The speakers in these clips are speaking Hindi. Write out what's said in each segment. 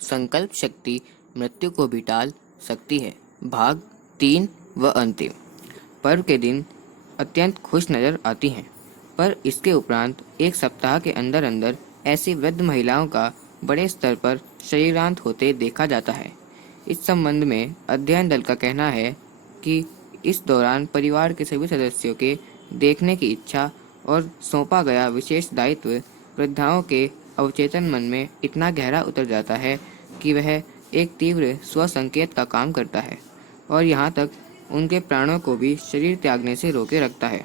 संकल्प शक्ति मृत्यु को भी टाल सकती है। भाग 3 व अंतिम। पर्व के दिन अत्यंत खुश नजर आती हैं, पर इसके उपरांत एक सप्ताह के अंदर अंदर ऐसी वृद्ध महिलाओं का बड़े स्तर पर शरीरांत होते देखा जाता है। इस संबंध में अध्ययन दल का कहना है कि इस दौरान परिवार के सभी सदस्यों के देखने की इच्छा और सौंपा गया विशेष दायित्व वृद्धाओं के अवचेतन मन में इतना गहरा उतर जाता है कि वह एक तीव्र स्वसंकेत का काम करता है और यहाँ तक उनके प्राणों को भी शरीर त्यागने से रोके रखता है।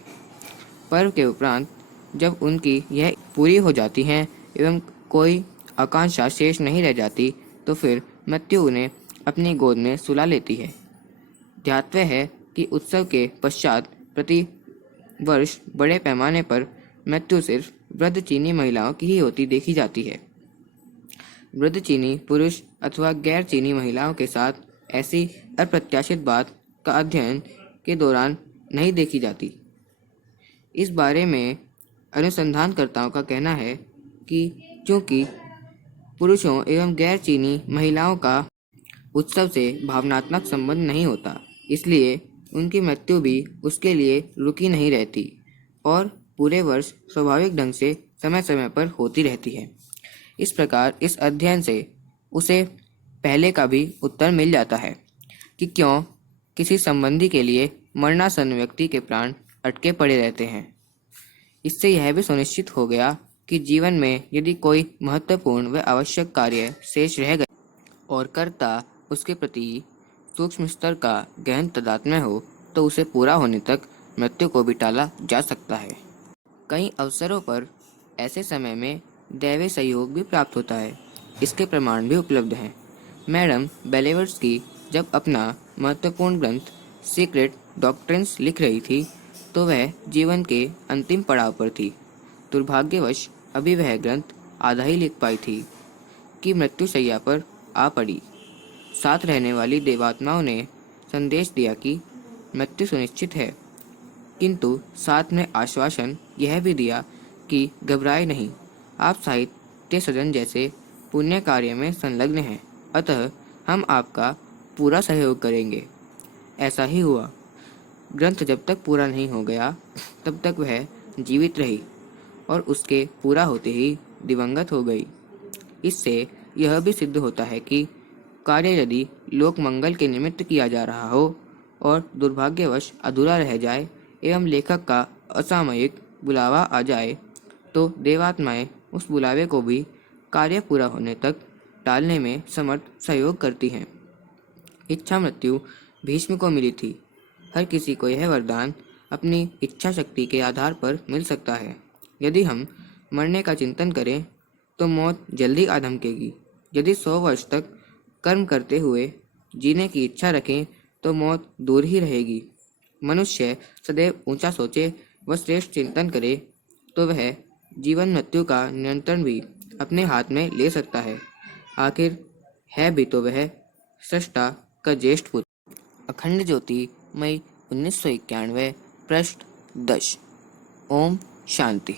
पर्व के उपरांत जब उनकी यह पूरी हो जाती हैं एवं कोई आकांक्षा शेष नहीं रह जाती, तो फिर मृत्यु उन्हें अपनी गोद में सुला लेती है। ध्यातव्य है कि उत्सव के पश्चात प्रति वर्ष बड़े पैमाने पर मृत्यु सिर्फ वृद्ध चीनी महिलाओं की ही होती देखी जाती है। वृद्ध चीनी पुरुष अथवा गैर चीनी महिलाओं के साथ ऐसी अप्रत्याशित बात का अध्ययन के दौरान नहीं देखी जाती। इस बारे में अनुसंधानकर्ताओं का कहना है कि चूंकि पुरुषों एवं गैर चीनी महिलाओं का उत्सव से भावनात्मक संबंध नहीं होता, इसलिए उनकी मृत्यु भी उसके लिए रुकी नहीं रहती और पूरे वर्ष स्वाभाविक ढंग से समय समय पर होती रहती है। इस प्रकार इस अध्ययन से उसे पहले का भी उत्तर मिल जाता है कि क्यों किसी संबंधी के लिए मरणासन्न व्यक्ति के प्राण अटके पड़े रहते हैं। इससे यह भी सुनिश्चित हो गया कि जीवन में यदि कोई महत्वपूर्ण व आवश्यक कार्य शेष रह गए और कर्ता उसके प्रति सूक्ष्म स्तर का गहन तादात्म्य हो, तो उसे पूरा होने तक मृत्यु को भी टाला जा सकता है। कई अवसरों पर ऐसे समय में दैवीय सहयोग भी प्राप्त होता है। इसके प्रमाण भी उपलब्ध हैं। मैडम ब्लेavatsky जब अपना महत्वपूर्ण ग्रंथ सीक्रेट डॉक्ट्रिन्स लिख रही थी, तो वह जीवन के अंतिम पड़ाव पर थी। दुर्भाग्यवश अभी वह ग्रंथ आधा ही लिख पाई थी कि मृत्युशैया पर आ पड़ी। साथ रहने वाली देवात्माओं ने संदेश दिया कि मृत्यु सुनिश्चित है, किंतु साथ में आश्वासन यह भी दिया कि घबराए नहीं, आप साहित्य सदन जैसे पुण्य कार्य में संलग्न हैं, अतः हम आपका पूरा सहयोग करेंगे। ऐसा ही हुआ। ग्रंथ जब तक पूरा नहीं हो गया तब तक वह जीवित रही और उसके पूरा होते ही दिवंगत हो गई। इससे यह भी सिद्ध होता है कि कार्य यदि लोक मंगल के निमित्त किया जा रहा हो और दुर्भाग्यवश अधूरा रह जाए एवं लेखक का असामयिक बुलावा आ जाए, तो देवात्माएं उस बुलावे को भी कार्य पूरा होने तक टालने में समर्थ सहयोग करती हैं। इच्छा मृत्यु भीष्म को मिली थी। हर किसी को यह वरदान अपनी इच्छा शक्ति के आधार पर मिल सकता है। यदि हम मरने का चिंतन करें तो मौत जल्दी आ धमकेगी। यदि 100 वर्ष तक कर्म करते हुए जीने की इच्छा रखें तो मौत दूर ही रहेगी। मनुष्य सदैव ऊंचा सोचे व श्रेष्ठ चिंतन करे तो वह जीवन मृत्यु का नियंत्रण भी अपने हाथ में ले सकता है। आखिर है भी तो वह सृष्टा का ज्येष्ठ पुत्र। अखंड ज्योति, मई 1991, पृष्ठ 10। ओम शांति।